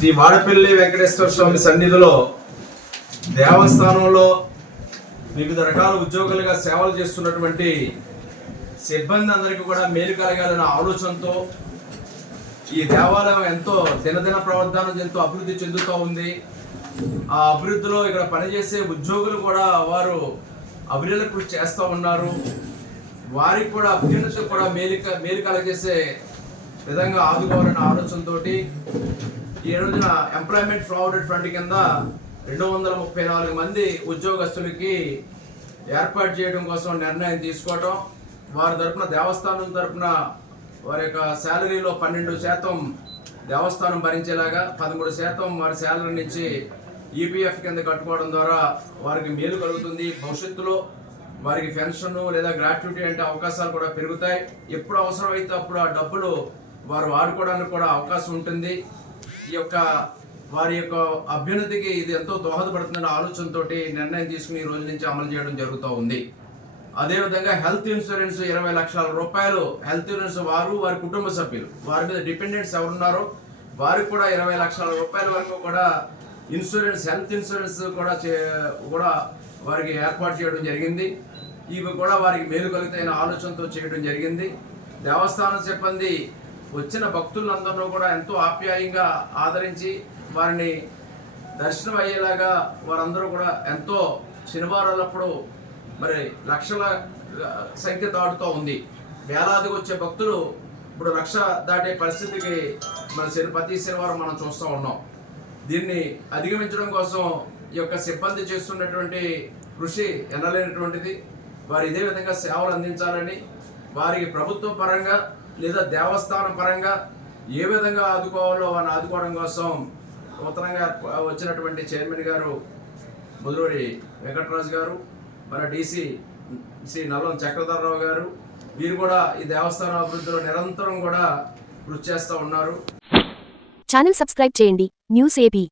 శ్రీ వాడపల్లి వెంకటేశ్వర స్వామి సన్నిధిలో దేవస్థానంలో వివిధ రకాల ఉద్యోగులుగా సేవలు చేస్తున్నటువంటి సిబ్బంది అందరికీ కూడా మేలు కలగాలనే ఆలోచనతో ఈ దేవాలయం ఎంతో దినదిన ప్రవర్ధనం ఎంతో అభివృద్ధి చెందుతూ ఉంది. ఆ అభివృద్ధిలో ఇక్కడ పనిచేసే ఉద్యోగులు కూడా వారు అభివృద్ధి కృషి చేస్తూ ఉన్నారు. వారికి కూడా అభ్యున్నతి కూడా మేలు క- మేలు కలగజేసే విధంగా ఆదుకోవాలనే ఆలోచనతోటి ఈ రోజున ఎంప్లాయ్మెంట్ ఫ్రాడ్ ఫ్రంట్ కింద రెండు వందల ముప్పై నాలుగు మంది ఉద్యోగస్తులకి ఏర్పాటు చేయడం కోసం నిర్ణయం తీసుకోవటం వారి తరపున దేవస్థానం తరపున వారి యొక్క శాలరీలో పన్నెండు శాతం దేవస్థానం భరించేలాగా పదమూడు శాతం వారి శాలరీ నుంచి ఈపీఎఫ్ కింద కట్టుకోవడం ద్వారా వారికి మేలు కలుగుతుంది. భవిష్యత్తులో వారికి పెన్షన్ లేదా గ్రాట్యుటీ అంటే అవకాశాలు కూడా పెరుగుతాయి. ఎప్పుడు అవసరమైతే అప్పుడు ఆ డబ్బులు వారు వాడుకోవడానికి కూడా అవకాశం ఉంటుంది. ఈ యొక్క వారి యొక్క అభ్యున్నతికి ఇది ఎంతో దోహదపడుతుందన్న ఆలోచనతో నిర్ణయం తీసుకుని ఈ రోజు నుంచి అమలు చేయడం జరుగుతూ ఉంది. అదేవిధంగా హెల్త్ ఇన్సూరెన్స్ ఇరవై లక్షల రూపాయలు హెల్త్ ఇన్సూరెన్స్ వారు వారి కుటుంబ సభ్యులు. వారి మీద డిపెండెంట్స్ ఎవరున్నారో వారికి కూడా ఇరవై లక్షల రూపాయల వరకు కూడా ఇన్సూరెన్స్ హెల్త్ ఇన్సూరెన్స్ కూడా చే- కూడా వారికి ఏర్పాటు చేయడం జరిగింది. ఇవి కూడా వారికి మేలు కలుగుతాయన్న ఆలోచనతో చేయడం జరిగింది. దేవస్థానం సిబ్బంది వచ్చిన భక్తులందరూ కూడా ఎంతో ఆప్యాయంగా ఆదరించి వారిని దర్శనం అయ్యేలాగా వారందరూ కూడా ఎంతో శనివారాలప్పుడు మరి లక్షల సంఖ్య దాటుతూ ఉంది. వేలాదికి వచ్చే భక్తులు ఇప్పుడు లక్ష దాటే పరిస్థితికి మన శని ప్రతి శనివారం మనం చూస్తూ ఉన్నాం. దీన్ని అధిగమించడం కోసం ఈ యొక్క సిబ్బంది చేస్తున్నటువంటి కృషి ఎనలేనటువంటిది. వారు ఇదే విధంగా సేవలు అందించాలని వారికి ప్రభుత్వ పరంగా లేదా దేవస్థానం పరంగా ఏ విధంగా ఆదుకోవాలో వారిని ఆదుకోవడం కోసం నూతనంగా వచ్చినటువంటి చైర్మన్ గారు ముదురూరి వెంకటరాజు గారు మన డీసీ శ్రీ నల్లం చక్రధరరావు గారు వీరు కూడా ఈ దేవస్థానం అభివృద్ధిలో నిరంతరం కూడా కృషి చేస్తూ ఉన్నారు. ఛానల్ సబ్స్క్రైబ్ చేయండి. News AP